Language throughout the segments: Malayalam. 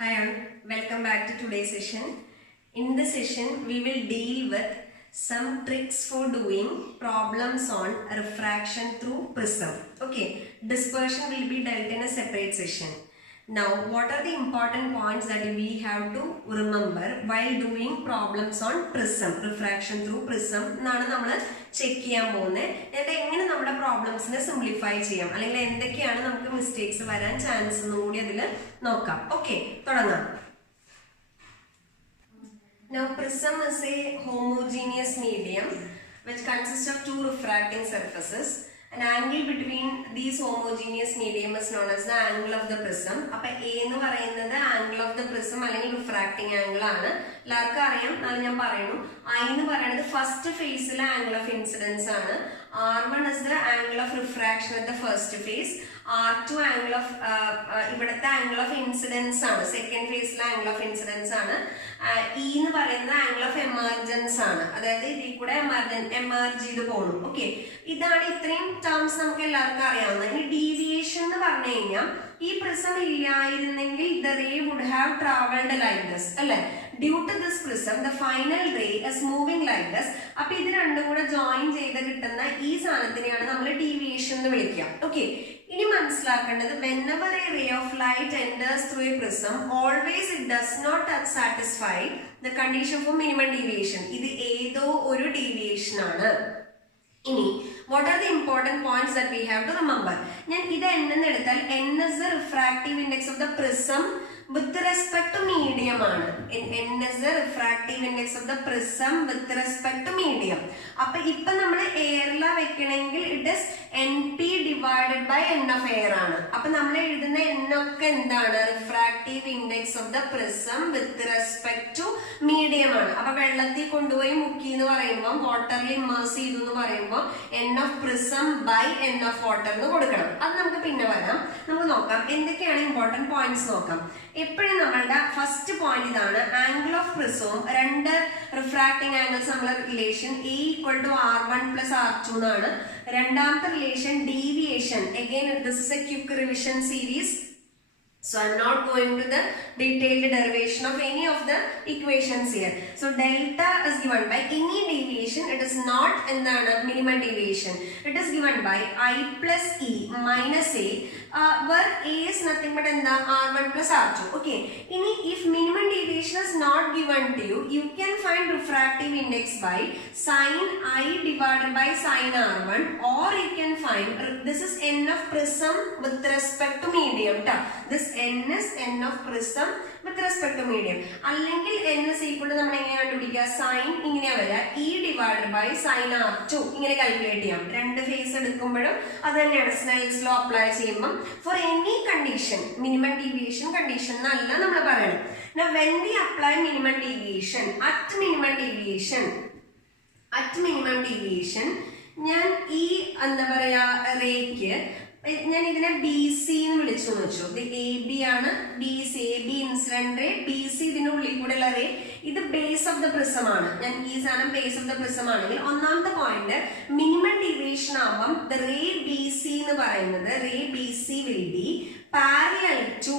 Hi all, welcome back to today's session. In this session, we will deal with some tricks for doing problems on refraction through prism. Okay, dispersion will be dealt in a separate session. Now, what are the important points that we have to remember while doing problems on prism, refraction through prism? എന്നാണ് നമ്മൾ ചെക്ക് ചെയ്യാൻ പോകുന്നത്. എന്നിട്ട് എങ്ങനെ നമ്മുടെ പ്രോബ്ലംസിനെ സിംപ്ലിഫൈ ചെയ്യാം, അല്ലെങ്കിൽ എന്തൊക്കെയാണ് നമുക്ക് മിസ്റ്റേക്സ് വരാൻ ചാൻസ് എന്നും കൂടി അതിൽ നോക്കാം. ഓക്കെ, തുടങ്ങാം. Now, prism is a homogeneous medium which consists of two refracting surfaces. An angle between these homogeneous medium is known as the angle of the prism. അപ്പോൾ A എന്ന് പറയുന്നത് angle of the prism അല്ലെങ്കിൽ refracting angle ആണ്. എല്ലാവർക്കും അറിയാം, എന്നാലും ഞാൻ പറയുന്നു. I എന്ന് പറയുന്നത് ഫസ്റ്റ് ഫേസിലെ angle of incidence ആണ്. R1 is the angle of refraction at the first phase. R2 angle of ഇവിടുത്തെ angle of incidence ആണ്, സെക്കൻഡ് ഫേസിലെ angle of incidence ആണ്. E എന്ന് പറയുന്നത് angle of emergence ആണ്, അതായത് ഇതിൽ കൂടെ എമർജ് ചെയ്ത് പോകുന്നു. ഓക്കെ, ഇതാണ് ഇത്രയും ടേംസ് നമുക്ക് എല്ലാവർക്കും അറിയാവുന്നത്. ഇനി ഡീവിയേഷൻ എന്ന് പറഞ്ഞു കഴിഞ്ഞാൽ ഈ പ്രിസം ഇല്ലായിരുന്നെങ്കിൽ the ray would have traveled like this, അല്ലെ? Due to this prism, the final ray is moving like this. അപ്പൊ ഇത് രണ്ടും കൂടെ ജോയിൻ ചെയ്ത് കിട്ടുന്ന ഈ സാധനത്തിനെയാണ് നമ്മൾ ഡീവിയേഷൻ എന്ന് വിളിക്കുക. ഓക്കെ, ഇനി മനസ്സിലാക്കേണ്ടത് whenever a ray of light enters through a prism, always it does not satisfy the condition for minimum deviation. ഇത് ഏതോ ഒരു ഡീവിയേഷൻ ആണ്. ഇനി what are the important points that we have to remember? ഞാൻ ഇത് n എന്ന് എടുത്താൽ n is the refractive index of the prism with respect to medium ആണ്. n is the refractive index of the prism with respect to medium. അപ്പൊ ഇപ്പൊ നമ്മൾ എയറിലാ വെക്കണമെങ്കിൽ it is np divided by n of air ആണ്. അപ്പൊ നമ്മൾ എഴുതുന്ന n ഒക്കെ എന്താണ്? Refractive index of the prism with respect to medium ആണ്. അപ്പൊ വെള്ളത്തിൽ കൊണ്ടുപോയി മുക്കി എന്ന് പറയുമ്പോൾ, വാട്ടറിൽ ഇമേഴ്സ് ചെയ്തു എന്ന് പറയുമ്പോൾ n of prism by n of water എന്ന് കൊടുക്കണം. അത് നമുക്ക് പിന്നെ വരാം. നമുക്ക് നോക്കാം എന്തൊക്കെയാണ് ഇമ്പോർട്ടന്റ് പോയിന്റ്സ് നോക്കാം. എപ്പോഴും നമ്മളുടെ ഫസ്റ്റ് പോയിന്റ് ഇതാണ്, ആംഗിൾ ഓഫ് പ്രിസവും രണ്ട് റിഫ്രാക്ടിങ് ആംഗിൾസ് നമ്മളെ relation A equal to R1 plus R2 എന്നാണ്. രണ്ടാമത്തെ relation deviation, again this is a quick revision series, so I'm not going to the detailed derivation of any of the equations here. So delta is given by any deviation, it is not എന്താണ് minimum deviation, it is given by I plus E minus A, where A is nothing but എന്താ R1 plus R2. Okay, ഇനി if minimum deviation is not given to you, you can find refractive index by sin I divided by sin R1, or you can find this is n of prism with respect to medium. This n is n of prism with respect to medium. അല്ലെങ്കിൽ n is equal to നമ്മൾ എങ്ങനെ കണ്ടുപിടിക്കുക? സൈൻ ഇങ്ങനെ വരാം, E divided by sin R2 ഇങ്ങനെ കാൽക്കുലേറ്റ് ചെയ്യാം. രണ്ട് ഫേസ് എടുക്കുമ്പോഴും അത് തന്നെയാണ് സ്നെൽസ് ലോ അപ്ലൈ ചെയ്യുമ്പോൾ. For any condition, minimum deviation condition എന്നല്ല നമ്മൾ പറയണം. Now when we apply minimum deviation, at minimum deviation ഞാൻ ഈ എന്താ പറയാ റേക്ക് ഞാൻ ഇതിനെ ബി സി എന്ന് വിളിച്ചു എന്ന് വെച്ചു. ഇത് എ ബി ആണ്, B C, A B incident ray, B C ഇതിന്റെ ഉള്ളിൽ കൂടെയുള്ള റേ. ഇത് ബേസ് ഓഫ് ദ പ്രിസം ആണ്. ഞാൻ ഈ സാധനം ബേസ് ഓഫ് ദ പ്രിസം ആണെങ്കിൽ ഒന്നാമത്തെ പോയിന്റ് മിനിമം ഡീവിയേഷൻ ആവുമ്പം റേ ബി സി എന്ന് പറയുന്നത്, ray B C will be parallel to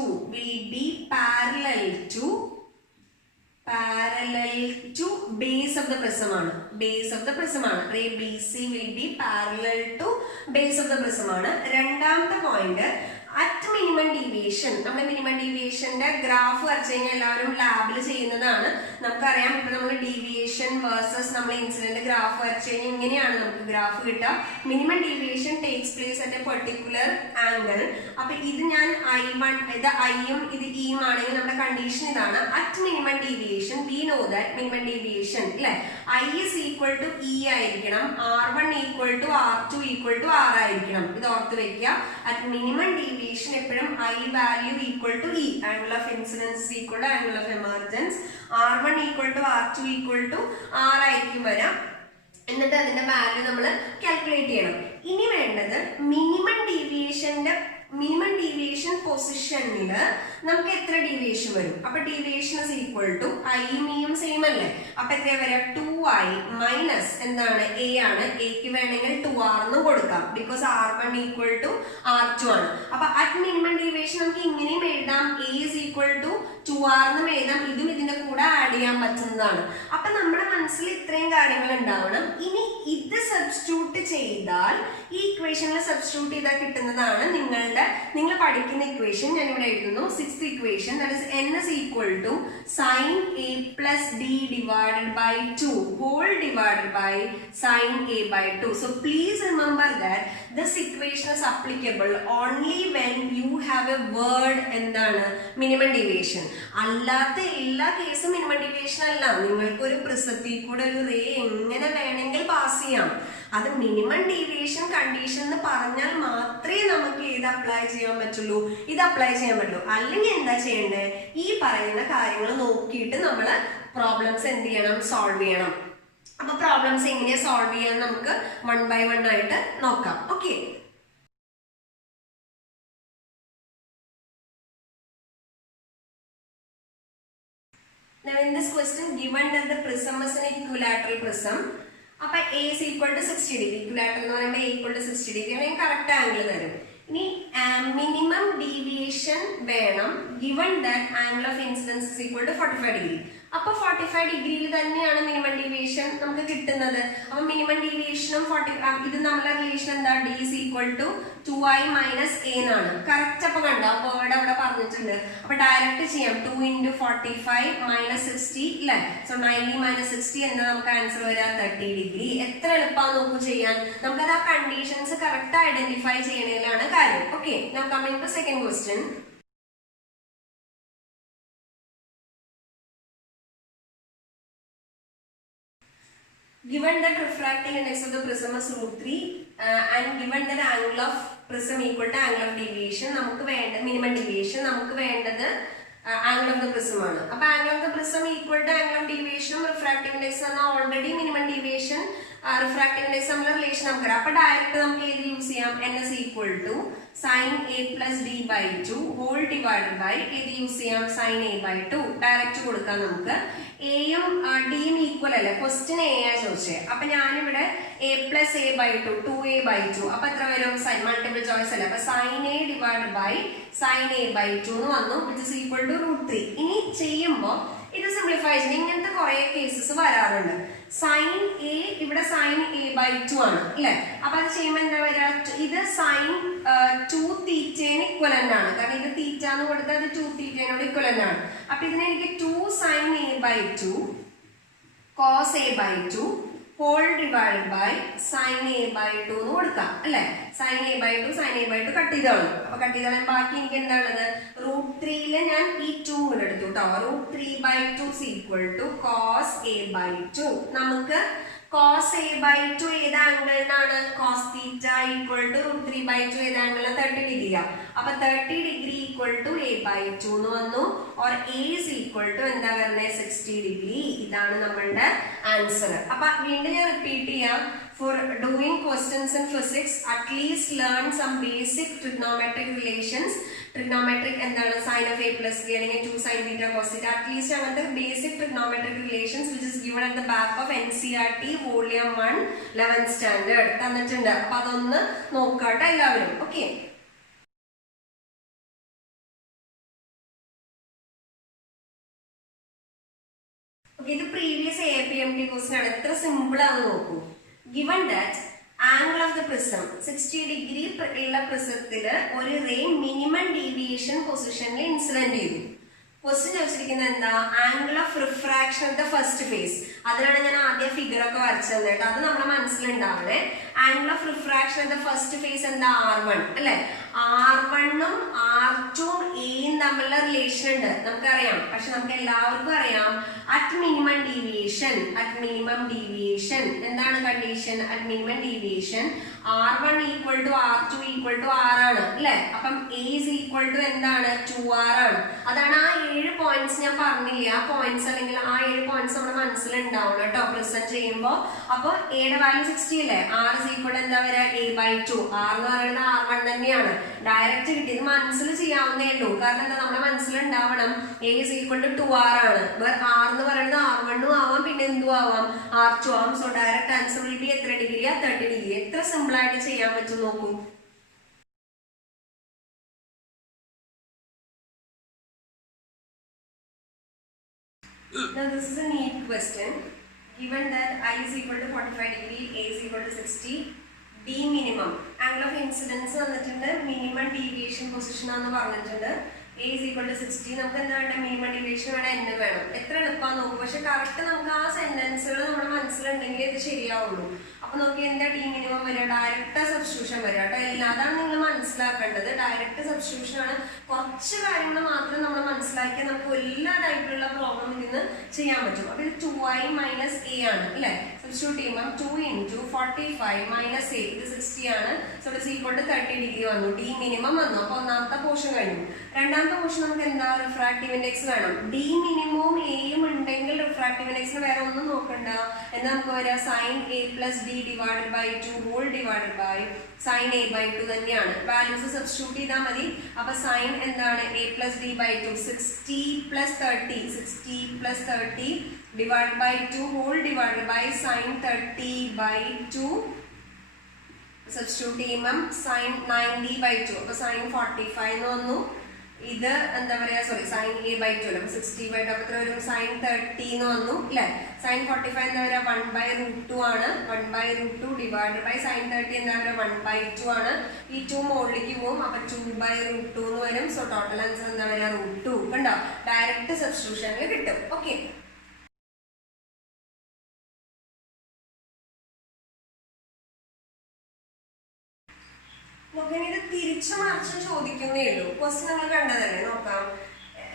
base of the prism ആണ്. Ray BC will be parallel to base of the prism ആണ്. രണ്ടാമത്തെ പോയിന്റ് at minimum deviation, നമ്മൾ മിനിമം ഡീവിയേഷന്റെ ഗ്രാഫ് വരച്ചു കഴിഞ്ഞാൽ എല്ലാവരും ലാബിൽ ചെയ്യുന്നതാണ്. നമുക്കറിയാം, ഇപ്പൊ നമ്മൾ ഡീവിയേഷൻ വേഴ്സസ് നമ്മൾ ഇൻസിഡന്റ് ഗ്രാഫ് വരച്ചു കഴിഞ്ഞാൽ ഇങ്ങനെയാണ് നമുക്ക് ഗ്രാഫ് കിട്ടുക. Minimum deviation takes place at A particular angle. അപ്പൊ ഇത് ഞാൻ I1, ഇത് ഐയും ഇത് ഇയും ആണെങ്കിൽ നമ്മുടെ കണ്ടീഷൻ ഇതാണ്. At minimum deviation we know that minimum deviation അല്ലെ I is equal to E ആയിരിക്കണം, R1 equal to R2 equal to R ആയിരിക്കണം. ഇത് ഓർത്ത് വെക്കുക. അറ്റ് മിനിമം ഡീവിയേഷൻ എപ്പോഴും I value equal to E, angle of incidence is equal to angle of emergence, R1 equal to R2 equal to R ആയിരിക്കും വരാം. എന്നിട്ട് അതിന്റെ വാല്യൂ നമ്മൾ കാൽക്കുലേറ്റ് ചെയ്യണം. ഇനി വേണ്ടത് മിനിമം ഡീവിയേഷന്റെ മിനിമം ഡീവിയേഷൻ പൊസിഷനിൽ നമുക്ക് എത്ര ഡീവിയേഷൻ വരും? അപ്പൊ ഡീവിയേഷൻ ഇസ് ഈക്വൽ ടു ഐയും ഇയും സെയിം അല്ലേ? അപ്പൊ എത്രയാ വരിക? 2i മൈനസ് എന്താണ്? a ആണ്. എക്ക് വേണമെങ്കിൽ 2r എന്ന് കൊടുക്കാം, because r1 equal to r2 ആണ്. അപ്പൊ അറ്റ് മിനിമം ഡീവിയേഷൻ നമുക്ക് ഇങ്ങനെയും എഴുതാം, a is equal to 2r എന്നും എഴുതാം. ഇതും ഇതിന്റെ കൂടെ ആഡ് ചെയ്യാൻ പറ്റുന്നതാണ്. അപ്പൊ നമ്മുടെ മനസ്സിൽ ഇത്രയും കാര്യങ്ങൾ ഉണ്ടാവണം. ഇനി ഇത് സബ്സ്റ്റിറ്റ്യൂട്ട് ചെയ്താൽ, ഈ ഇക്വേഷനിൽ സബ്സ്റ്റിറ്റ്യൂട്ട് ചെയ്താൽ കിട്ടുന്നതാണ് നിങ്ങൾ പഠിക്കുന്ന ഇക്വേഷൻ. ഞാൻ ഇവിടെ എഴുതുന്നു, 6th equation, that is n is equal to sin a plus d divided by 2 whole divided by sin a by 2. So please remember that this equation is applicable only when you have a word എന്താണ്? Minimum deviation. അല്ലാത്ത എല്ലാ കേസും മിനിമം ഡീവിയേഷൻ അല്ല. നിങ്ങൾക്ക് ഒരു പ്രിസത്തിൽ കൂടെ ഒരു റേ എങ്ങനെ വേണമെങ്കിൽ പാസ് ചെയ്യാം. അത് മിനിമം ഡീവിയേഷൻ കണ്ടീഷൻ എന്ന് പറഞ്ഞാൽ മാത്രമേ നമുക്ക് ഇത് അപ്ലൈ ചെയ്യാൻ പറ്റുള്ളൂ, ഇത് അപ്ലൈ ചെയ്യാൻ പറ്റുള്ളൂ. അല്ലെങ്കിൽ എന്താ ചെയ്യേണ്ടത്? ഈ പറയുന്ന കാര്യങ്ങൾ നോക്കിയിട്ട് നമ്മൾ പ്രോബ്ലംസ് എന്ത് ചെയ്യണം? സോൾവ് ചെയ്യണം. അപ്പൊ പ്രോബ്ലംസ് എങ്ങനെയാ സോൾവ് ചെയ്യാൻ നമുക്ക് 1 by 1 ആയിട്ട് നോക്കാം. Okay, now in this question given that the prism is an equilateral prism, അപ്പൊ a is equal to 60 degree. equilateral എന്ന് പറയുമ്പോൾ a equal to 60 degree ആണെങ്കിൽ കറക്റ്റ് ആംഗിൾ തരും. ഇനി മിനിമം ഡീവിയേഷൻ വേണം given that angle of incidence is equal to 45 degree. അപ്പൊ 45 ഡിഗ്രിയിൽ തന്നെയാണ് മിനിമം ഡീവിയേഷൻ നമുക്ക് കിട്ടുന്നത്. അപ്പൊ മിനിമം ഡീവിയേഷനും ഇത് നമ്മുടെ റിലേഷൻ എന്താ? d is equal to 2i minus a എന്നാണ്. കറക്റ്റ് അപ്പൊ കണ്ടോ? വേർഡ് അവിടെ പറഞ്ഞിട്ടുണ്ട്. അപ്പൊ ഡയറക്റ്റ് ചെയ്യാം. 2 into 45 minus 60 അല്ലേ? സോ 90 minus 60 എന്താ നമുക്ക് ആൻസർ വരിക? 30 ഡിഗ്രി. എത്ര എളുപ്പമാണ് നമുക്ക് ചെയ്യാൻ. നമുക്കത് ആ കണ്ടീഷൻസ് കറക്റ്റ് ഐഡന്റിഫൈ ചെയ്യണതിലാണ് കാര്യം. Okay, now coming to second question. Given that refracting index of the prism is √3 and given that angle of prism equal to angle of deviation, നമുക്ക് വേണ്ട മിനിമം ഡീവിയേഷൻ നമുക്ക് വേണ്ടത് angle of the prism ആണ്. അപ്പൊ angle of the prism equal to angle of deviation refracting index ആണ്. Already minimum deviation refractive index തമ്മിലുള്ള റിലേഷൻ നമുക്കറിയാം. അപ്പൊ ഡയറക്റ്റ് നമുക്ക് ഏത് യൂസ് ചെയ്യാം? n is equal to sin a plus d by 2 whole divided by ഏത് യൂസ് ചെയ്യാം? sin a by 2 ഡയറക്റ്റ് കൊടുക്കാം. നമുക്ക് എയും ഡിയും ഈക്വൽ അല്ലേ? ക്വസ്റ്റ്യൻ എ ആ ചോദിച്ചേ. അപ്പൊ ഞാനിവിടെ a plus a by 2 2a by 2 അപ്പൊ എത്ര വരും? സൈൻ മൾട്ടിപ്പിൾ ചോയ്സ് അല്ലേ? അപ്പൊ sin a divided by sin a by 2 എന്ന് വന്നു, which is equal to √3. ഇനി ചെയ്യുമ്പോ ഇത് സിംപ്ലിഫൈ ചെയ്യും. ഇങ്ങനത്തെ കുറെ കേസസ് വരാറുണ്ട്. സൈൻ എ ഇവിടെ സൈൻ a by 2 ആണ് അല്ലെ? അപ്പൊ അത് ചെയ്യുമ്പോൾ എന്താ വരിക? ഇത് സൈൻ 2 തീറ്റേന് ഇക്വലന്റ് ആണ്. കാരണം ഇത് തീറ്റ എന്ന് കൊടുത്താൽ അത് 2 തീറ്റേനോട് ഇക്വലന്റ് ആണ്. അപ്പൊ ഇതിനെ എനിക്ക് 2 sin a by 2 cos a by 2 whole divided by sin a by 2 എന്ന് കൊടുക്കാം അല്ലെ? sin a by 2 sin a by 2 cut ചെയ്തോളൂ. അപ്പൊ കട്ട് ചെയ്തോളാൻ ബാക്കി എനിക്ക് എന്താണുള്ളത്? √3 ഞാൻ ഈ 2 കൂടെ എടുത്തു കേട്ടോ. √3 by 2 is equal to cos a by 2. നമുക്ക് cos a by 2 ഏത് ആംഗിളിനാണ്? cos theta equal to √3 by 2 ഏത് ആംഗിളിന്? 30 ഡിഗ്രിയാ. അപ്പൊ 30 degree equal to a by 2 എന്ന് വന്നു. Or a is equal to എന്താ വരുന്നത്? 60 ഡിഗ്രി. ഇതാണ് നമ്മളുടെ ആൻസർ. അപ്പൊ വീണ്ടും ഞാൻ റിപ്പീറ്റ് ചെയ്യാം. For doing questions in physics, at least learn some basic trigonometric relations. Trigonometric എന്താണ്? sin of a plus b അല്ലെങ്കിൽ 2 sin theta cos theta. At least അങ്ങനത്തെ basic trigonometric relations which is given at the back of NCERT volume 1 11th standard തന്നിട്ടുണ്ട്. അപ്പൊ അതൊന്ന് നോക്കാട്ടെ എല്ലാവരും. ഓക്കെ, ഇത് പ്രീവിയസ് APMT ക്വസ്റ്റ്യൻ ആണ്. എത്ര സിമ്പിൾ ആണെന്ന് നോക്കൂ. Given that angle of the prism 60 degree ഉള്ള പ്രിസത്തില് ഒരു റേ മിനിമം ഡീവിയേഷൻ പൊസിഷനിൽ ഇൻസിഡന്റ് ചെയ്തു. ക്വസ്റ്റ്യൻ ചോദിച്ചിരിക്കുന്നത് എന്താ? Angle of refraction of the first face. അതിനാണ് ഞാൻ ആദ്യം ഫിഗർ ഒക്കെ വരച്ചത് കേട്ടോ. അത് നമ്മുടെ മനസ്സിലുണ്ടാവണേ. Angle of refraction of the first face എന്താ? R1 അല്ലെ? R1 ഉം R2 ഉം A തമ്മിലുള്ള റിലേഷൻ ഉണ്ട് നമുക്കറിയാം. പക്ഷെ നമുക്ക് എല്ലാവർക്കും അറിയാം അറ്റ് മിനിമം ഡീവിയേഷൻ എന്താണ് condition? At minimum deviation R1 equal to R2 equal to R ആണ് അല്ലെ? അപ്പം A ഈസ് ഈക്വൽ ടു എന്താണ്? 2R ആണ്. അതാണ് ആ 7 പോയിന്റ്സ് ഞാൻ പറഞ്ഞില്ല. ആ പോയിന്റ്സ് അല്ലെങ്കിൽ ആ 7 പോയിന്റ്സ് നമ്മുടെ മനസ്സിലുണ്ടാവണം കേട്ടോ പ്രസന്റ് ചെയ്യുമ്പോൾ. അപ്പൊ എയുടെ വാല്യൂ 60 അല്ലേ? R ഈസ് ഈക്വൽ എന്താ വരിക? A/2. R എന്ന് പറയുന്നത് R1 തന്നെയാണ്. ഡയറക്റ്റ് കിട്ടിയത് മനസ്സിൽ ചെയ്യാവുന്നേ ഉള്ളൂ. കാരണം എന്താ നമ്മുടെ മനസ്സിലുണ്ടാവണം A is equal to 2R ആണ്. R എന്ന് പറയുന്നത് R1 ആവാം, പിന്നെ എന്തും ആവാം, R2 ആവാം. So direct answer will be എത്ര ഡിഗ്രിയാ? 30 ഡിഗ്രി. എത്ര സിമ്പിൾ ആയിട്ട് ചെയ്യാൻ പറ്റും നോക്കൂ. Now this is a neat question. Given that I is equal to 45 degree, A is equal to 60, D minimum angle of incidence തന്നിട്ടുണ്ട്, minimum deviation position ആണെന്ന് പറഞ്ഞിട്ടുണ്ട്. A is equal to 60. നമുക്ക് എന്താ വേണ്ട? മിനിമം ഡീവിയേഷൻ വേണം, n വേണം. എത്ര എളുപ്പമാണെന്ന് നോക്കും. പക്ഷെ കറക്റ്റ് നമുക്ക് ആ സെന്റൻസുകൾ നമ്മുടെ മനസ്സിലുണ്ടെങ്കിൽ ഇത് ശരിയാവുള്ളൂ. അപ്പൊ നോക്കി എന്താ ഡി മിനിമം വരിക? ഡയറക്റ്റ് സബ്സ്റ്റിറ്റ്യൂഷൻ വരിക കേട്ടോ. അതാണ് നിങ്ങൾ മനസ്സിലാക്കേണ്ടത്. ഡയറക്റ്റ് സബ്സ്റ്റിറ്റ്യൂഷൻ ആണ്. കുറച്ച് കാര്യങ്ങൾ മാത്രം നമ്മൾ മനസ്സിലാക്കിയാൽ നമുക്ക് എല്ലാ ടൈപ്പിലുള്ള പ്രോബ്ലം ഇതിന് ചെയ്യാൻ പറ്റും. അപ്പൊ ഇത് 2i minus a ആണ് അല്ലെ? സബ്സ്റ്റിറ്റ്യൂട്ട് ചെയ്യുമ്പോൾ 2 into 45 minus a, ഇത് 60 ആണ്. So it is equal to 30 degree വന്നു. ഡി മിനിമം വന്നു. അപ്പൊ ഒന്നാമത്തെ പോർഷൻ കഴിഞ്ഞു. രണ്ടാമത്തെ പോർഷൻ നമുക്ക് എന്താ? റിഫ്രാക്റ്റീവ് ഇൻഡെക്സ് വേണം. ഡി മിനിമവും എയും ഉണ്ടെങ്കിൽ റിഫ്രാക്റ്റീവ് ഇൻഡെക്സിന് വേറെ ഒന്നും നോക്കണ്ട. എന്താ നമുക്ക് വരിക? Sine a plus D divided by 2 whole divided by sine a/2 തന്നെയാണ്. വാല്യൂസ് സബ്സ്റ്റിറ്റ്യൂട്ട് ചെയ്താൽ മതി. അപ്പൊ സൈൻ എന്താണ്? a പ്ലസ് ഡി ബൈ 2, 60 പ്ലസ് 30 divided by 2 whole divided by sin 30/2. Substitute ചെയ്യുമ്പം sin 90/2. അപ്പൊ sin 45 എന്ന് വന്നു. ഇത് എന്താ പറയാ? സോറി, sin a/2 അല്ല, 60/2. അപ്പൊ എത്ര വരും? sin 30 എന്ന് വന്നു അല്ലെ? sin 45 എന്താ പറയാ? 1/√2 ആണ്. 1/√2 divided by sin 30 എന്താ പറയാ? 1/2 ആണ്. ഈ 2 മുകളിലേക്ക് പോകും. അപ്പൊ 2/√2 എന്ന് വരും. സോ ടോട്ടൽ ആൻസർ എന്താ പറയാ? √2. കണ്ടോ? ഡയറക്റ്റ് സബ്സ്റ്റിറ്റ്യൂഷനിൽ കിട്ടും. ഓക്കെ. ഇത് തിരിച്ചു മറിച്ച് ചോദിക്കുന്നേ ഉള്ളൂ. ക്വസ്റ്റ്യൻ നമ്മൾ കണ്ടതല്ലേ? നോക്കാം.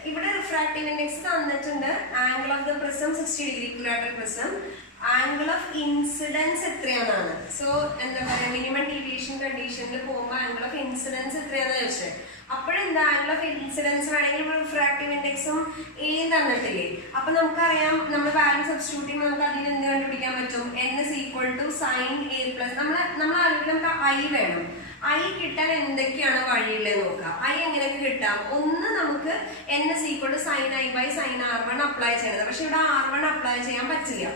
ഇവിടെ റിഫ്രാക്റ്റീവ് ഇൻഡെക്സ് തന്നിട്ടുണ്ട്. Angle of the prism 60 degree equilateral prism. Angle of incidence എത്രയാണെന്നാണ്. സോ എന്താ പറയാ? മിനിമം ഡീവിയേഷൻ കണ്ടീഷനിൽ പോകുമ്പോൾ ആംഗിൾ ഓഫ് ഇൻസിഡൻസ് എത്രയാണെന്ന് ചോദിച്ചത്. അപ്പോഴെന്താ? ആംഗിൾ ഓഫ് ഇൻസിഡൻസ് വേണമെങ്കിൽ റിഫ്രാക്റ്റീവ് ഇൻഡെക്സും എയും തന്നിട്ടില്ലേ? അപ്പൊ നമുക്കറിയാം നമ്മൾ വാല്യൂ സബ്സ്റ്റിറ്റ്യൂട്ട് ചെയ്യുമ്പോൾ നമുക്ക് അതിന് എന്ത് കണ്ടുപിടിക്കാൻ പറ്റും? n is equal to sin a plus നമ്മൾ ആലോചിക്കും നമുക്ക് i വേണം. ഐ കിട്ടാൻ എന്തൊക്കെയാണ് വഴിയുള്ളത് നോക്കാം. ഐ എങ്ങനെയൊക്കെ കിട്ടാം? ഒന്ന് നമുക്ക് n is equal to sin i by sin r1 apply ചെയ്യണത്. പക്ഷെ ഇവിടെ r1 അപ്ലൈ ചെയ്യാൻ പറ്റില്ല.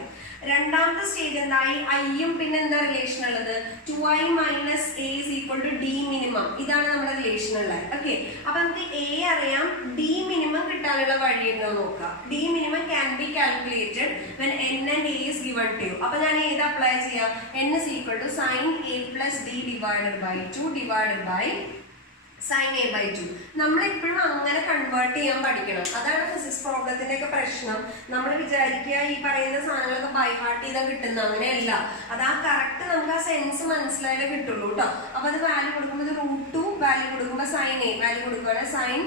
രണ്ടാമത്തെ സ്റ്റേജ് എന്താ? ഐയും പിന്നെ എന്താ റിലേഷൻ ഉള്ളത്? 2i minus a is equal to d minimum. ഇതാണ് നമ്മുടെ റിലേഷൻ ഉള്ളത്. ഓക്കെ. അപ്പൊ നമുക്ക് a അറിയാം, d minimum കിട്ടാനുള്ള വഴി ഉണ്ടോ നോക്കാം. d minimum can be calculated when n and a is given to you. അപ്പൊ ഞാൻ ഏത് അപ്ലൈ ചെയ്യാം? n is equal to sin a plus d divided by 2 divided by sin a/2. നമ്മൾ എപ്പോഴും അങ്ങനെ കൺവേർട്ട് ചെയ്യാൻ പഠിക്കണം. അതാണ് ഫിസിക്സ് പ്രോബ്ലത്തിന്റെ ഒക്കെ പ്രശ്നം. നമ്മൾ വിചാരിക്കുക ഈ പറയുന്ന സാധനങ്ങളൊക്കെ ബൈ ഹാർട്ട് ചെയ്താൽ കിട്ടുന്ന, അങ്ങനെയല്ല. അത് ആ കറക്റ്റ് നമുക്ക് ആ സെൻസ് മനസ്സിലായാലേ കിട്ടുള്ളൂ കേട്ടോ. അപ്പൊ അത് വാല്യൂ കൊടുക്കുമ്പോൾ √2, വാല്യൂ കൊടുക്കുമ്പോൾ sin a, വാല്യൂ കൊടുക്കുകയാണ് sin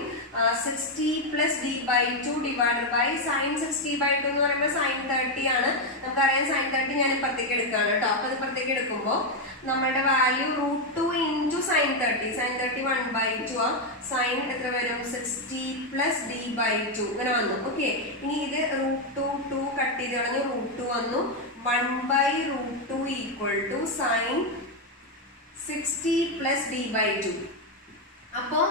60 plus d/2 divided by sin 60/2 എന്ന് പറയുമ്പോൾ sin 30 ആണ്. നമുക്കറിയാം sin 30 ഞാൻ ഇപ്പുറത്തേക്ക് എടുക്കുകയാണ് കേട്ടോ. അപ്പൊ ഇത് ഇപ്പുറത്തേക്ക് എടുക്കുമ്പോൾ നമ്മുടെ വാല്യൂ √2 into sin 30. sin 30 1/2 ആ. സൈൻ എത്ര വരും? 60 plus d/2 ഇങ്ങനെ വന്നു. ഓക്കെ. ഇനി ഇത് √2 കട്ട് ചെയ്ത് കളഞ്ഞു, √2 വന്നു. 1/√2 equal to sin 60 plus d/2. അപ്പോ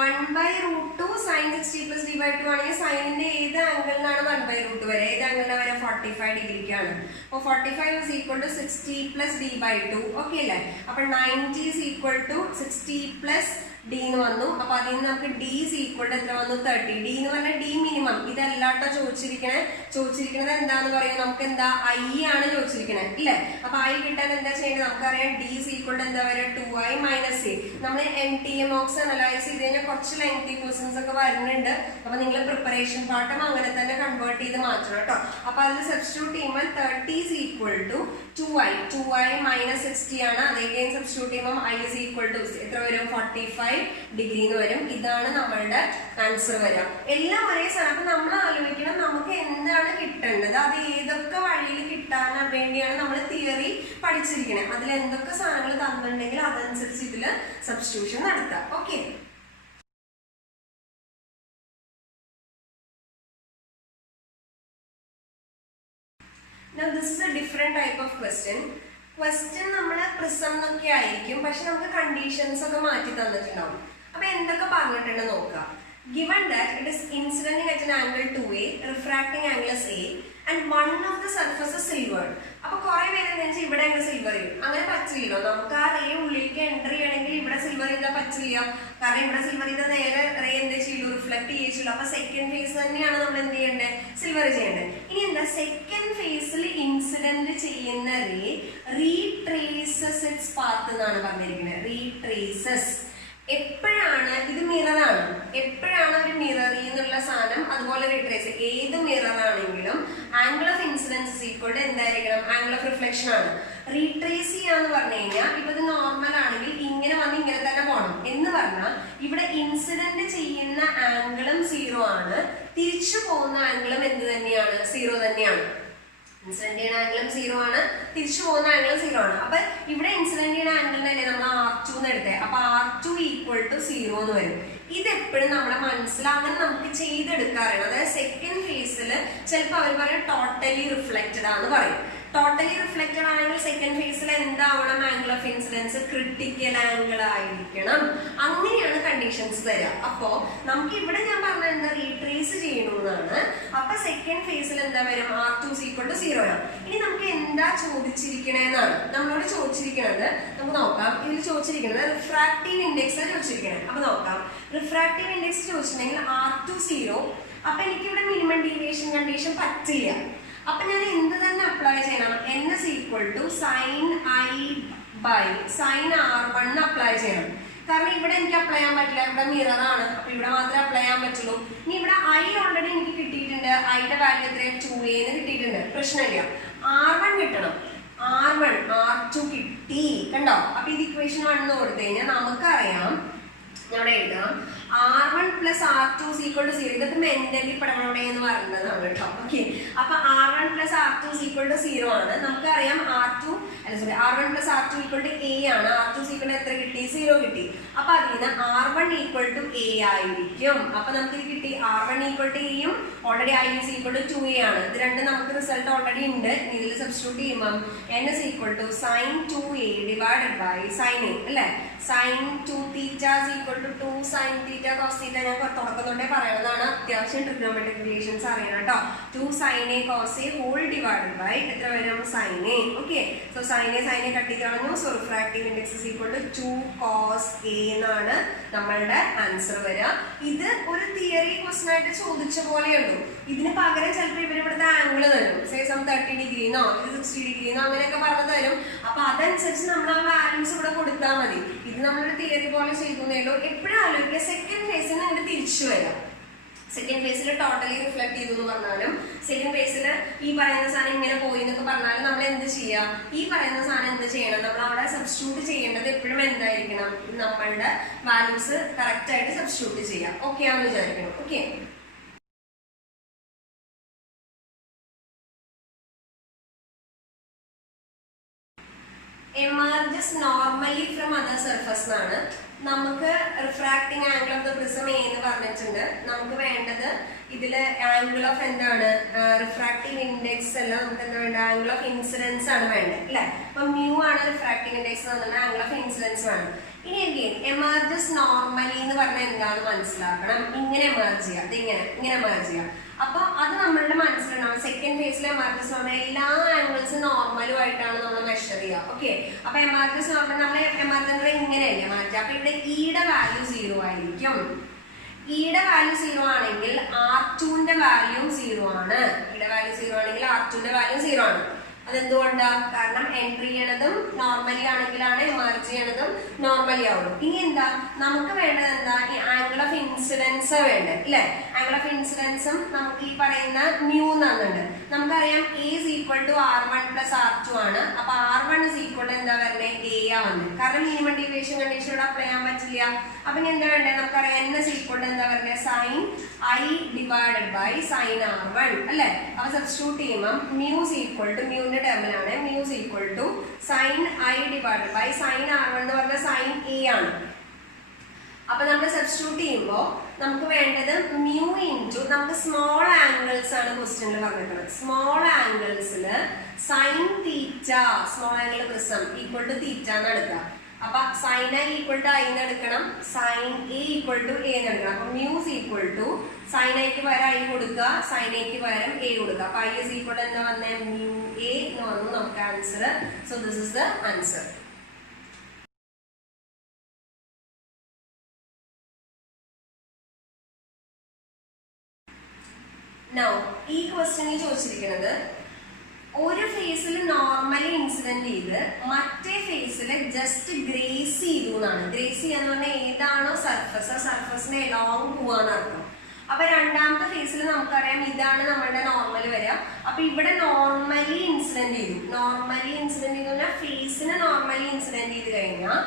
1/√2 sin 60 plus d/2 ആണെങ്കിൽ സൈനിന്റെ ഏത് ആംഗിളിനാണ് 1/√2 വരെ? ഏത് ആംഗിളിനാണ് വരെ? 45 ഡിഗ്രിക്കാണ്. അപ്പൊ 45 is equal to 60 plus d/2. Okay അല്ലേ? അപ്പൊ 90 is equal to 60 plus d എന്ന് വന്നു. അപ്പൊ അതിൽ നിന്ന് നമുക്ക് d is equal to എത്ര വന്നു? 30. d എന്ന് പറഞ്ഞാൽ d മിനിമം. ഇതല്ലാട്ടോ ചോദിച്ചിരിക്കണത് എന്താന്ന് പറയാം? നമുക്ക് എന്താ? i ആണ് ചോദിച്ചിരിക്കണേ ഇല്ലേ? അപ്പൊ i കിട്ടാൻ എന്താ ചെയ്യേണ്ടത്? നമുക്കറിയാം d is equal to എന്താ വരെ? 2i minus a. നമ്മൾ NTMOX അനലൈസ് ചെയ്ത് കഴിഞ്ഞാൽ കുറച്ച് ലെങ്തി ക്വസ്റ്റ്യൻസ് ഒക്കെ വരുന്നുണ്ട്. അപ്പൊ നിങ്ങൾ പ്രിപ്പറേഷൻ പാട്ടും അങ്ങനെ തന്നെ കൺവേർട്ട് ചെയ്ത് മാറ്റണം കേട്ടോ. അപ്പൊ അതിൽ സബ്സ്റ്റിറ്റ്യൂട്ട് ചെയ്യുമ്പോൾ 30 is equal to 2i minus 60 ആണ്. അതേ സബ്സ്റ്റിറ്റ്യൂട്ട് ചെയ്യുമ്പോൾ i is equal to എത്ര വരും? 45 5 ഡിഗ്രി എന്ന് വരും. ഇതാണ് നമ്മളുടെ ആൻസർ വരിക. എല്ലാം ഒരേ സാധനം. അപ്പൊ നമ്മൾ ആലോചിക്കണം നമുക്ക് എന്താണ് കിട്ടേണ്ടത്, അത് ഏതൊക്കെ വഴിയിൽ കിട്ടാൻ വേണ്ടിയാണ് നമ്മൾ തിയറി പഠിച്ചിരിക്കുന്നത്, അതിൽ എന്തൊക്കെ സാധനങ്ങൾ തന്നിട്ടുണ്ടെങ്കിൽ അതനുസരിച്ച് ഇതില് സബ്സ്റ്റിറ്റ്യൂഷൻ നടത്താം. Okay. Now this is a different type of question. Question നമ്മള് പ്രിസം എന്നൊക്കെ ആയിരിക്കും, പക്ഷെ നമുക്ക് കണ്ടീഷൻസ് ഒക്കെ മാറ്റി തന്നിട്ടുണ്ടാവും. അപ്പൊ എന്തൊക്കെ പറഞ്ഞിട്ടുണ്ട് നോക്കാം. Given that it is incidenting at an angle 2a, refracting angle is a, and one of the surface is silvered. അപ്പൊ കുറെ പേര് എന്താ വെച്ചാൽ ഇവിടെ അങ്ങ് സിൽവർ ചെയ്യും. അങ്ങനെ പറ്റില്ലല്ലോ, നമുക്ക് ആ റേ ഉള്ളിലേക്ക് എൻട്രി ചെയ്യണമെങ്കിൽ ഇവിടെ സിൽവർ ചെയ്താൽ പറ്റില്ല. കാരണം ഇവിടെ സിൽവർ ചെയ്താൽ നേരെ റേ എന്താ ചെയ്യുള്ളൂ, റിഫ്ലക്ട് ചെയ്യിച്ചുള്ളൂ. അപ്പൊ സെക്കൻഡ് ഫേസ് തന്നെയാണ് നമ്മൾ എന്ത് ചെയ്യേണ്ടത്, സിൽവർ ചെയ്യേണ്ടത്. ഇനി എന്താ, സെക്കൻഡ് ഫേസിൽ ഇൻസിഡന്റ് ചെയ്യുന്ന റേ റീട്രേസസ് ഇറ്റ്സ് പാത്ത് എന്നാണ് പറഞ്ഞിരിക്കുന്നത്. റീട്രേസസ് എപ്പോഴാണ്, ഇത് മിററാണ്, എപ്പോഴാണ് ഒരു മിററി എന്നുള്ള സാധനം അതുപോലെ റീട്രേസ്, ഏത് മിറർ ആണെങ്കിലും angle of incidence equal to എന്തായിരിക്കണം, ആംഗിൾ ഓഫ് റിഫ്ലക്ഷൻ ആണ്. റീട്രേസ് ചെയ്യാന്ന് പറഞ്ഞു കഴിഞ്ഞാൽ ഇപ്പൊ ഇത് നോർമൽ ആണെങ്കിൽ ഇങ്ങനെ വന്ന് ഇങ്ങനെ തന്നെ പോകണം എന്ന് പറഞ്ഞാൽ ഇവിടെ ഇൻസിഡന്റ് ചെയ്യുന്ന ആംഗിളും 0 ആണ്, തിരിച്ചു പോകുന്ന ആംഗിളും എന്ത് തന്നെയാണ്, 0 തന്നെയാണ്. ഇൻസിഡന്റ് ചെയ്യുന്ന ആംഗിളും 0 ആണ്, തിരിച്ചു പോകുന്ന ആംഗിളും 0 ആണ്. അപ്പൊ ഇവിടെ ഇൻസിഡന്റ് ചെയ്യുന്ന ആംഗിളിനല്ലേ നമ്മൾ R2 എന്ന് എടുത്തേ. അപ്പൊ R2 ഈക്വൽ ടു 0 എന്ന് വരും. ഇതെപ്പോഴും നമ്മുടെ മനസ്സിൽ അങ്ങനെ നമുക്ക് ചെയ്തെടുക്കാറാണ്. അതായത് സെക്കൻഡ് ഫേസിൽ ചിലപ്പോൾ അവർ പറയും ടോട്ടലി റിഫ്ലക്റ്റഡ് ആണെന്ന് പറയും. ടോട്ടലി റിഫ്ലക്റ്റഡ് ആണെങ്കിൽ സെക്കൻഡ് ഫേസിൽ എന്താവണം, angle of incidence critical angle ആയിരിക്കണം. അങ്ങനെയാണ് കണ്ടീഷൻസ് തരിക. അപ്പോ നമുക്ക് ഇവിടെ ഞാൻ പറഞ്ഞ എന്താ, റീട്രേസ് ചെയ്യണമെന്നാണ്. അപ്പൊ സെക്കൻഡ് ഫേസിൽ എന്താ വരും, R2 = 0 ആണ്. ഇനി നമുക്ക് എന്താ ചോദിച്ചിരിക്കണെന്നാണ് നമ്മളോട് ചോദിച്ചിരിക്കുന്നത്. നമുക്ക് നോക്കാം. ഇതിൽ ചോദിച്ചിരിക്കുന്നത് റിഫ്രാക്റ്റീവ് ഇൻഡെക്സ് ചോദിച്ചിരിക്കണേ. അപ്പൊ നോക്കാം, റിഫ്രാക്റ്റീവ് ഇൻഡെക്സ് ചോദിച്ചിട്ടുണ്ടെങ്കിൽ R2 0. അപ്പൊ എനിക്ക് ഇവിടെ മിനിമം ഡീവിയേഷൻ കണ്ടീഷൻ പറ്റില്ല. അപ്പൊ ഞാൻ എന്ത് തന്നെ അപ്ലൈ ചെയ്യണം, n = sin I by sin R1 apply ചെയ്യണം. കാരണം ഇവിടെ എനിക്ക് അപ്ലൈ ചെയ്യാൻ പറ്റില്ല, ഇവിടെ മിറർ ആണ്. അപ്പൊ ഇവിടെ മാത്രമേ അപ്ലൈ ചെയ്യാൻ പറ്റുള്ളൂ. ഇനി ഇവിടെ I ഓൾറെഡി എനിക്ക് കിട്ടിയിട്ടുണ്ട്, ഐയുടെ വാല്യൂ എത്രയും 2a എന്ന് കിട്ടിയിട്ടുണ്ട്, പ്രശ്നമില്ല. R1 കിട്ടണം. R2 കിട്ടി, കണ്ടോ. അപ്പൊ ഇത് ഇക്വേഷൻ 1 കൊടുത്തു കഴിഞ്ഞാൽ നമുക്കറിയാം, ഇവിടെ എഴുതാം R1 + R2 = 0. ഇതൊക്കെ മെന്റലി പഠനോടെ എന്ന് പറയുന്നതാണ് കേട്ടോ. ഓക്കെ. അപ്പൊ R1 + R2 = 0 ആണ്. നമുക്കറിയാം R1 + R2 = A ആണ്. R2 = എത്ര കിട്ടി, 0 കിട്ടി. അപ്പൊ അതിൽ നിന്ന് R1 = A ആയിരിക്കും. അപ്പൊ നമുക്ക് ഇത് കിട്ടി, R1 = A യും ഓൾറെഡി I = 2a ആണ്. ഇത് രണ്ടും നമുക്ക് റിസൾട്ട് ഓൾറെഡി ഉണ്ട്. ഇതിൽ സബ്സ്റ്റിറ്റ്യൂട്ട് ചെയ്യുമ്പോൾ n = sin 2a / sin a അല്ലെ. sin 2θ = 2 sin θ cos θ. ഞാൻ തുടക്കം തൊട്ടേ പറയുന്നതാണ്, അത്യാവശ്യം ട്രിഗ്നോമെട്രിക് റിലേഷൻസ് അറിയണം കേട്ടോ. 2 sin a cos a / എത്ര വരും, sin a. Okay. So sin a കട്ടി കളഞ്ഞു. So refractive index = 2 cos a എന്നാണ് നമ്മളുടെ ആൻസർ വരിക. ഇത് ഒരു തിയറി ക്വസ്റ്റൻ ആയിട്ട് ചോദിച്ച പോലെയുള്ളൂ. ഇതിന് പകരം ചിലപ്പോൾ ഇവരിവിടുത്തെ ആംഗിൾ തരും, സേസം 30 ഡിഗ്രിന്നോ ഇത് 60 ഡിഗ്രിന്നോ അങ്ങനെയൊക്കെ പറഞ്ഞു തരും. അപ്പൊ അതനുസരിച്ച് നമ്മൾ ആ വാല്യൂസ് ഇവിടെ കൊടുത്താൽ മതി. ഇത് നമ്മളൊരു തിയറി പോലെ ചെയ്തേ ഉള്ളൂ. എപ്പോഴും ആലോചിക്കുക, സെക്കൻഡ് ഫേസിൽ നിന്ന് ഇങ്ങോട്ട് തിരിച്ചു വരാം. സെക്കൻഡ് ഫേസിൽ ടോട്ടലി റിഫ്ലക്ട് ചെയ്തു എന്ന് പറഞ്ഞാലും, സെക്കൻഡ് ഫേസിൽ ഈ പറയുന്ന സാധനം ഇങ്ങനെ പോയി എന്നൊക്കെ പറഞ്ഞാലും നമ്മൾ എന്ത് ചെയ്യാം, ഈ പറയുന്ന സാധനം എന്ത് ചെയ്യണം, നമ്മൾ അവിടെ സബ്സ്റ്റിറ്റ്യൂട്ട് ചെയ്യേണ്ടത് എപ്പോഴും എന്തായിരിക്കണം, നമ്മളുടെ വാല്യൂസ് കറക്റ്റ് ആയിട്ട് സബ്സ്റ്റിറ്റ്യൂട്ട് ചെയ്യാം. ഓക്കെ ആണെന്ന് വിചാരിക്കണം. Okay. emerges normally from other surface എന്നാണ്. നമുക്ക് refracting angle of the prism എന്ന് പറഞ്ഞിട്ടുണ്ട്. നമുക്ക് വേണ്ടത് ഇതില് ആംഗിൾ ഓഫ് എന്താണ്, റിഫ്രാക്റ്റീവ് ഇൻഡെക്സ് അല്ല, നമുക്ക് എന്താ വേണ്ട, ആംഗിൾ ഓഫ് ഇൻസിഡൻസ് ആണ് വേണ്ടത് അല്ലെ. അപ്പൊ മ്യൂ ആണ് റിഫ്രാക്റ്റീവ് ഇൻഡെക്സ് എന്ന് പറഞ്ഞാൽ ആംഗിൾ ഓഫ് ഇൻസിഡൻസ് വേണം. ഇനി അഗെയിൻ എമർജസ് നോർമലി എന്ന് പറഞ്ഞാൽ എന്താണെന്ന് മനസ്സിലാക്കണം. ഇങ്ങനെ എമർജ് ചെയ്യുക, ഇങ്ങനെ എമർജ് ചെയ്യുക. അപ്പൊ അത് നമ്മളുടെ മനസ്സിലുണ്ടാവും. സെക്കൻഡ് ഫേസിലെ എമർജസ് നമ്മൾ എല്ലാ ആംഗിൾസും നോർമലുമായിട്ടാണ് നമ്മൾ മെഷർ ചെയ്യുക. ഓക്കെ. അപ്പൊ എമർജസ് നോർമൽ നമ്മൾ എമർജൻസ് ഇങ്ങനെയല്ലേ മാറ്റുക. അപ്പൊ ഇവിടെ ഇയുടെ വാല്യൂ 0 ആയിരിക്കും. ഇയുടെ വാല്യൂ 0 ആണെങ്കിൽ R2ന്റെ വാല്യൂ 0 ആണ്. ഇയുടെ വാല്യൂ 0 ആണെങ്കിൽ R2ന്റെ വാല്യൂ 0 ആണ്. അതെന്തുകൊണ്ടാണ്? കാരണം എൻട്രി ചെയ്യണതും നോർമലി ആണെങ്കിലാണ് എമർജ് ചെയ്യണതും നോർമലി ആവുള്ളൂ. ഇനി എന്താ നമുക്ക് വേണ്ടത്? എന്താ? ഈ ആംഗിൾ ഓഫ് ഇൻസിഡൻസ് വേണ്ടത് അല്ലെ? ആംഗിൾ ഓഫ് ഇൻസിഡൻസും നമുക്ക് ഈ പറയുന്ന മ്യൂ എന്നുണ്ട്. നമുക്കറിയാം A is equal to R1 plus R2 ആണ്. അപ്പൊ R1 is equal to എന്താ പറയുന്നത്? A ആ വന്നത്. കാരണം മിനിമം ഡീവിയേഷൻ കണ്ടീഷൻ ഇവിടെ അപ്ലൈ ചെയ്യാൻ പറ്റില്ല. അപ്പൊ ഇനി എന്താ വേണ്ടത്? നമുക്കറിയാം N is equal to എന്താ പറയുന്നത്? sin I divided by sin R1 അല്ലെ? അപ്പൊ സബ്സ്റ്റിറ്റ്യൂട്ട് ചെയ്യുമ്പോൾ മ്യൂ is equal to മ്യൂവിന്റെ ടേമിലാണ് mu is equal to sin I divided by sin R1 എന്ന് പറഞ്ഞാൽ sin A ആണ്. അപ്പൊ നമ്മൾ സബ്സ്റ്റിറ്റ്യൂട്ട് ചെയ്യുമ്പോൾ നമുക്ക് വേണ്ടത് മ്യൂ ഇൻറ്റു നമുക്ക് സ്മോൾ ആംഗിൾസ് ആണ് ക്വസ്റ്റ്യനിൽ പറഞ്ഞിട്ടുള്ളത്. സ്മോൾ ആംഗിൾസിൽ sine theta small angle prism equal to theta എന്ന് എടുക്കാം. അപ്പൊ sine I equal to I എന്ന് എടുക്കണം, sine A equal to A എന്ന് എടുക്കണം. അപ്പൊ മ്യൂസ് ഈക്വൽ ടു സൈൻ ഐക്ക് പകരം ഐ കൊടുക്കുക, സൈൻ എക്ക് പകരം എ കൊടുക്കുക. അപ്പൊ ഐ ഇസ് ഈക്വൽ ടു എന്താ വന്നേ? മ്യൂ എ എന്ന് വന്നു നമുക്ക് answer. So this is the answer. Now, ഈ ക്വസ്റ്റ്യനിൽ ചോദിച്ചിരിക്കുന്നത് ഒരു ഫേസിൽ നോർമലി ഇൻസിഡന്റ് ചെയ്ത് മറ്റേ ഫേസിൽ ജസ്റ്റ് ഗ്രേസ് ചെയ്തു എന്നാണ്. ഗ്രേസ് ചെയ്യാന്ന് പറഞ്ഞാൽ ഏതാണോ സർഫസ്, ആ സർഫസിനെ എലോങ് പോവാന്ന് അർത്ഥം. അപ്പൊ രണ്ടാമത്തെ ഫേസിൽ നമുക്കറിയാം ഇതാണ് നമ്മളുടെ നോർമൽ വരിക. അപ്പൊ ഇവിടെ നോർമലി ഇൻസിഡന്റ് ചെയ്തു. നോർമലി ഇൻസിഡന്റ് ചെയ്തു പറഞ്ഞാൽ ഫേസിന് നോർമലി ഇൻസിഡന്റ് ചെയ്ത് കഴിഞ്ഞാൽ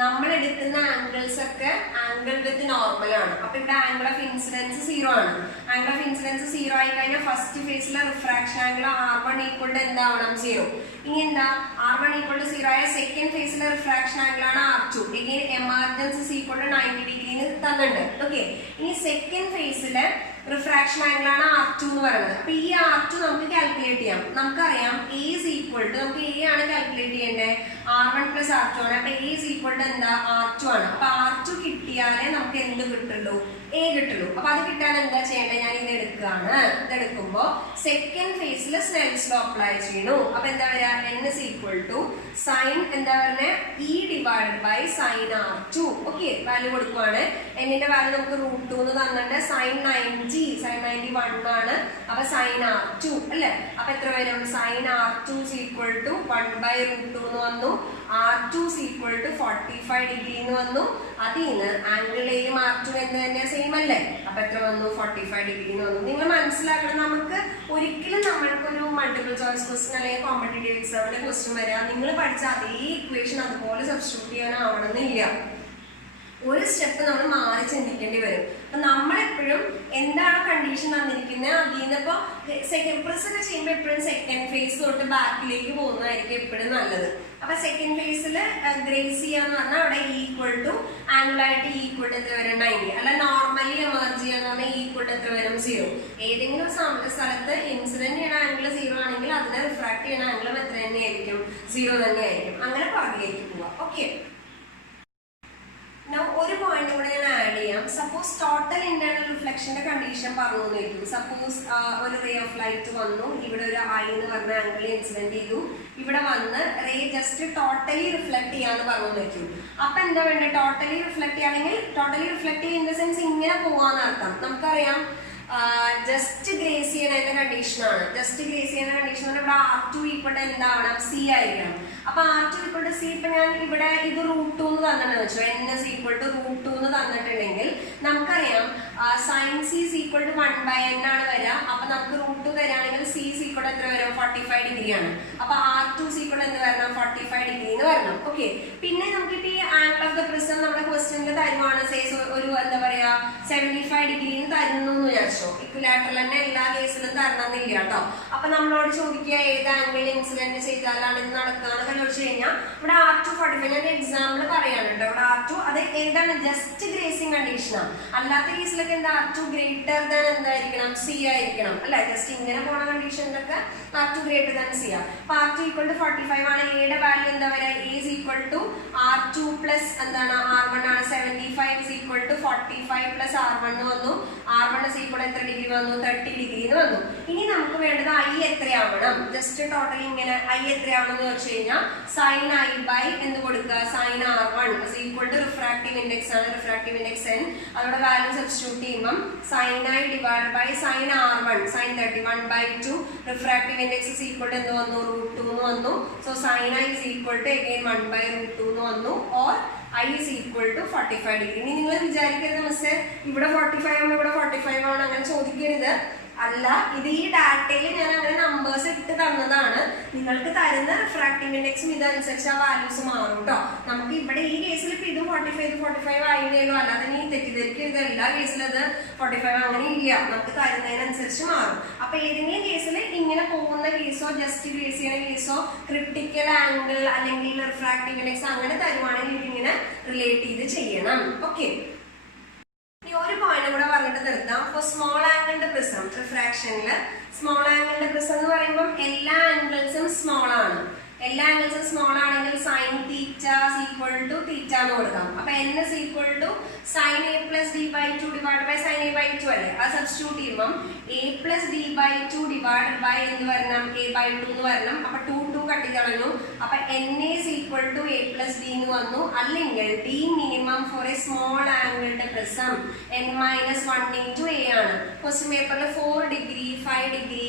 നമ്മൾ എടുക്കുന്ന ആംഗിൾസ് ഒക്കെ ആംഗിൾ വിത്ത് നോർമൽ ആണ്. അപ്പൊ ഇവിടെ ആംഗിൾ ഓഫ് ഇൻസിഡൻസ് 0 ആണ്. ആംഗിൾ ഓഫ് ഇൻസിഡൻസ് 0 ആയി കഴിഞ്ഞാൽ ഫസ്റ്റ് ഫേസിലെ refraction angle R1 equal to എന്താവണം? 0. ഇനി എന്താ? R1 ഈക്വൽ ടു 0 ആയ സെക്കൻഡ് ഫേസിലെ റിഫ്രാക്ഷൻ ആംഗിൾ ആണ് R2. Again emergence equal to 90 degree തന്നിട്ടുണ്ട്. ഓക്കെ, ഇനി സെക്കൻഡ് ഫേസിലെ റിഫ്രാക്ഷൻ ആംഗിൾ ആണ് R2 എന്ന് പറയുന്നത്. അപ്പൊ ഈ R2 നമുക്ക് കാൽക്കുലേറ്റ് ചെയ്യാം. നമുക്കറിയാം A is equal to നമുക്ക് A ആണ് കാൽക്കുലേറ്റ് ചെയ്യേണ്ടത്, R1 plus R2 ആണ്. അപ്പൊ A is equal to എന്താ? R2 ആണ്. അപ്പൊ R2 കിട്ടിയാലേ നമുക്ക് എന്ത് കിട്ടുള്ളൂ? A കിട്ടുള്ളൂ. അപ്പൊ അത് കിട്ടാൻ എന്താ ചെയ്യേണ്ടത്? ഞാൻ ഇത് എടുക്കുകയാണ്. ഇതെടുക്കുമ്പോ സെക്കൻഡ് ഫേസിൽ സ്നെൽസ് ലോ അപ്ലൈ ചെയ്യുന്നു. അപ്പൊ എന്താ വരിക? N is equal to sin എന്താ പറയുന്നത്? E divided by sin R2. Okay, value കൊടുക്കുവാണ്. എന്നിന്റെ വാല്യൂ നമുക്ക് √2 എന്ന് തന്നിട്ടുണ്ട്. sin 91 ആണ്. അപ്പൊ sin R2 അല്ലെ? അപ്പൊ എത്ര വരും? sin R2 is equal to 1/√2 എന്ന് വന്നു. R2 is equal to 45 degree എന്ന് വന്നു. അതിൽ നിന്ന് ആംഗിൾ എയും R2 എന്ന് തന്നെ സെയിം അല്ലേ? അപ്പൊ എത്ര വന്നു? 45 ഡിഗ്രി എന്ന് വന്നു. നിങ്ങൾ മനസ്സിലാക്കണം, നമുക്ക് ഒരിക്കലും നമ്മൾക്കൊരു മൾട്ടിപ്പിൾ ചോയ്സ് ക്വസ്റ്റ്യൻ അല്ലെങ്കിൽ കോമ്പറ്റേറ്റീവ് എക്സാമിന്റെ ക്വസ്റ്റ്യൻ വരാം, നിങ്ങൾ പഠിച്ച അതേ ഇക്വേഷൻ അതുപോലെ സബ്സ്റ്റിറ്റ്യൂട്ട് ചെയ്യാനാവണമെന്നില്ല. ഒരു സ്റ്റെപ്പ് നമ്മൾ മാറി ചിന്തിക്കേണ്ടി വരും. അപ്പൊ നമ്മളെപ്പോഴും എന്താണ് കണ്ടീഷൻ തന്നിരിക്കുന്നത് അതിൽ നിന്ന് ഇപ്പൊ സെക്കൻഡ് പ്രിസൊക്കെ ചെയ്യുമ്പോൾ എപ്പോഴും സെക്കൻഡ് ഫേസ് തൊട്ട് ബാക്കിലേക്ക് പോകുന്നതായിരിക്കും എപ്പോഴും നല്ലത്. അപ്പൊ സെക്കൻഡ് ഫേസിൽ ഗ്രേസ് ചെയ്യാന്ന് പറഞ്ഞാൽ അവിടെ ഈക്വൽ ടു ആംഗിളായിട്ട് ഈക്വൽ ടു എത്ര വരും? 90. അല്ല നോർമലി എമർജ് ചെയ്യാന്ന് പറഞ്ഞാൽ ഈക്വൽ ടു എത്ര വരും? 0. ഏതെങ്കിലും സ്ഥലത്ത് ഇൻസിഡന്റ് ചെയ്യുന്ന ആംഗിൾ 0 ആണെങ്കിൽ അതിനെ റിഫ്രാക്ട് ചെയ്യുന്ന ആംഗിളും എത്ര തന്നെയായിരിക്കും? 0 തന്നെയായിരിക്കും. അങ്ങനെ പുറകിലേക്ക് പോവാം. ഓക്കെ, ഒരു പോയിന്റ് കൂടെ ഞാൻ ആഡ് ചെയ്യാം. സപ്പോസ് ടോട്ടൽ ഇന്റേണൽ റിഫ്ലക്ഷന്റെ കണ്ടീഷൻ പറഞ്ഞു വെക്കും. സപ്പോസ് ഒരു റേ ഓഫ് ലൈറ്റ് വന്നു, ഇവിടെ ഒരു ഐ എന്ന് പറഞ്ഞ ആംഗിൾ ഇൻസിഡന്റ് ചെയ്തു, ഇവിടെ വന്ന് റേ ജസ്റ്റ് ടോട്ടലി റിഫ്ലക്ട് ചെയ്യാന്ന് പറഞ്ഞു വെക്കും. അപ്പൊ എന്താ വേണ്ടത്? ടോട്ടലി റിഫ്ലക്ട് ചെയ്യുകയാണെങ്കിൽ ടോട്ടലി റിഫ്ലക്ട് ചെയ്യുക ഇൻ ദ സെൻസ് ഇങ്ങനെ പോവാന്ന് അർത്ഥം. നമുക്കറിയാം ജസ്റ്റ് ഗ്രേസ് ചെയ്യുന്നതിന്റെ കണ്ടീഷനാണ്. ജസ്റ്റ് ഗ്രേസ് ചെയ്യുന്ന കണ്ടീഷൻ ഇവിടെ R2 ഈക്വൽ ടു എന്താവണം? C ആയിരിക്കണം. അപ്പൊ R2 ഈക്വൽ ടു C. ഇപ്പൊ ഞാൻ ഇവിടെ ഇത് √2 എന്ന് തന്നിട്ട് വെച്ചോ, N is equal to √2 എന്ന് തന്നിട്ടുണ്ടെങ്കിൽ നമുക്കറിയാം sin C is equal to 1/n ആണ് വരിക. അപ്പൊ നമുക്ക് √2 തരാണെങ്കിൽ C is equal to എത്ര വരും? 45 ഡിഗ്രി ആണ്. അപ്പൊ R2 is equal to എന്ത് വരണം? 45 ഡിഗ്രി എന്ന് വരണം. ഓക്കെ, പിന്നെ നമുക്കിപ്പോ ഈ ആംഗിൾ ഓഫ് ദ പ്രിസം നമ്മുടെ ക്വസ്റ്റ്യനിൽ തരുവാണ്, സേസ് ഒരു എന്താ പറയാ 75 ഡിഗ്രി തരുന്നു എന്ന് വിചാരിച്ചു. ഇക്വിലാറ്ററൽ തന്നെ എല്ലാ കേസിലും തരണമെന്നില്ല കേട്ടോ. അപ്പൊ നമ്മളോട് ചോദിക്കുക ഏത് ആംഗിൾ ഇൻസിഡന്റ് ചെയ്താലാണ് ഇത് നടക്കുകയെന്നൊക്കെ ചോദിച്ചു കഴിഞ്ഞാൽ ഇവിടെ R2 45. ഞാൻ എക്സാമ്പിൾ പറയാണ് കേട്ടോ. ഇവിടെ R2 അത് ഏതാണ്? ജസ്റ്റ് ഗ്രേസിംഗ് കണ്ടീഷനാണ്. അല്ലാത്ത കേസിലൊക്കെ എന്താ? R2 ഗ്രേറ്റർ ദാൻ എന്തായിരിക്കണം? C ആയിരിക്കണം അല്ലെ? ജസ്റ്റ് ഇങ്ങനെ പോണ കണ്ടീഷനിലൊക്കെ R2 ഗ്രേറ്റർ ദാൻ C ആണ്. അപ്പൊ R2 ഈക്വൽ ടു 45 ആണ്. എയുടെ വാല്യൂ എന്താ വരിക? A is equal to R2 plus എന്താണ്? R1 ആണ്. 75 is equal to 45 plus R1 എന്ന് വന്നു. R1 ഈക്വൽ എത്ര ഡിഗ്രി വന്നു 30 ഡിഗ്രി എന്ന് വന്നു. ഇനി നമുക്ക് വേണ്ടത് ഐ എത്രയാവണം, ജസ്റ്റ് ടോട്ടൽ ഇങ്ങനെ ഐ എത്രയാവണം എന്ന് വെച്ച് കഴിഞ്ഞാൽ സൈൻ ഐ ബൈ എന്ത് കൊടുക്കുക, sine R1 equal to refractive index ആണ്, റിഫ്രാക്റ്റീവ് ഇൻഡെക്സ് n, അതോടെ വാല്യൂ സബ്സ്റ്റിറ്റ്യൂട്ട് ചെയ്യുമ്പോൾ sine i divide by sine R1 sine 31/2 refractive index equal to എന്ത് വന്നു √2 എന്ന് വന്നു. So sine I equal to again 1/√2 എന്ന് വന്നു. Or I is equal to 45 degree. ഇനി നിങ്ങൾ വിചാരിക്കരുത് മിസ്സേ ഇവിടെ 45 ആണ് ഇവിടെ 45 ആണ് അങ്ങനെ ചോദിക്കരുത്. അല്ല, ഇത് ഈ ഡാറ്റയിൽ ഞാൻ അങ്ങനെ നമ്പേഴ്സ് ഇട്ട് തന്നതാണ്. നിങ്ങൾക്ക് തരുന്ന റിഫ്രാക്റ്റീവ് ഇൻഡെക്സും ഇതനുസരിച്ച് ആ വാല്യൂസ് മാറും കേട്ടോ. നമുക്ക് ഇവിടെ ഈ കേസിൽ ഇപ്പൊ ഇത് 45 ആയിരുന്നല്ലോ, അല്ലാതെ നീ തെറ്റിദ്ധരിക്കരുത് എല്ലാ കേസിലും അത് 45 അങ്ങനെ ഇല്ല, നമുക്ക് തരുന്നതിനനുസരിച്ച് മാറും. അപ്പൊ ഏതെങ്കിലും കേസിൽ ഇങ്ങനെ പോകുന്ന കേസോ ജസ്റ്റ് ബേസ് ചെയ്യുന്ന കേസോ ക്രിട്ടിക്കൽ ആംഗിൾ അല്ലെങ്കിൽ റിഫ്രാക്റ്റീവ് ഇൻഡെക്സ് അങ്ങനെ തരുവാണെങ്കിൽ ഇതിങ്ങനെ റിലേറ്റ് ചെയ്ത് ചെയ്യണം. ഓക്കെ, ഒരു പോയിന്റ് കൂടെ പറഞ്ഞിട്ട് നിർത്താം. ഫോർ സ്മോൾ ആംഗിളിന്റെ പ്രിസം റിഫ്രാക്ഷനില് സ്മോൾ ആംഗിളിന്റെ പ്രിസം എന്ന് പറയുമ്പോൾ എല്ലാ ആംഗിൾസും സ്മോൾ ആണ്. എല്ലാ ആംഗിൾസും സ്മോൾ ആണെങ്കിൽ sine theta equal to theta എന്ന് കൊടുക്കാം. അപ്പൊ n is equal to sin a plus d by 2 divided by sin a by 2 അല്ലേ. അത് സബ്സ്റ്റിറ്റ്യൂട്ട് ചെയ്യുമ്പോൾ a plus d by 2 divided by എന്ത് വരണം a by 2 എന്ന് വരണം. അപ്പൊ 2 കട്ടി കളഞ്ഞു. അപ്പൊ n is equal to a plus d എന്ന് വന്നു. അല്ലെങ്കിൽ d minimum for a small ആംഗിളിന്റെ prism n minus 1 into a ആണ്. ക്വസ്റ്റ്യൻ പേപ്പറിൽ 4 ഡിഗ്രി 5 ഡിഗ്രി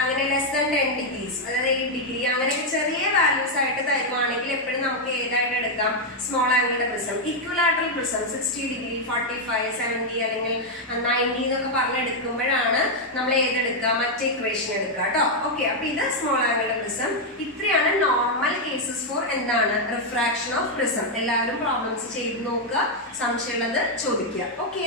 അങ്ങനെ ലെസ് ദാൻ 10 ഡിഗ്രീസ് അതായത് 8 ഡിഗ്രി അങ്ങനെയൊക്കെ ചെറിയ വാല്യൂസ് ആയിട്ട് തരുവാണെങ്കിൽ എപ്പോഴും നമുക്ക് ഏതായിട്ട് എടുക്കാം, സ്മോൾ ആംഗിളിന്റെ പ്രിസം. ഇക്വലാറ്ററൽ പ്രിസം 60 ഡിഗ്രി 45 70 അല്ലെങ്കിൽ 90 എന്നൊക്കെ പറഞ്ഞെടുക്കുമ്പോഴാണ് നമ്മൾ ഏതെടുക്കുക, മറ്റേ ഇക്വേഷൻ എടുക്കുക കേട്ടോ. ഓക്കെ, അപ്പൊ ഇത് സ്മോൾ ആംഗിളിന്റെ പ്രിസം. ഇത്രയാണ് നോർമൽ കേസസ് ഫോർ എന്താണ് റിഫ്രാക്ഷൻ ഓഫ് പ്രിസം. എല്ലാവരും പ്രോബ്ലംസ് ചെയ്ത് നോക്കുക, സംശയമുള്ളത് ചോദിക്കുക. ഓക്കെ.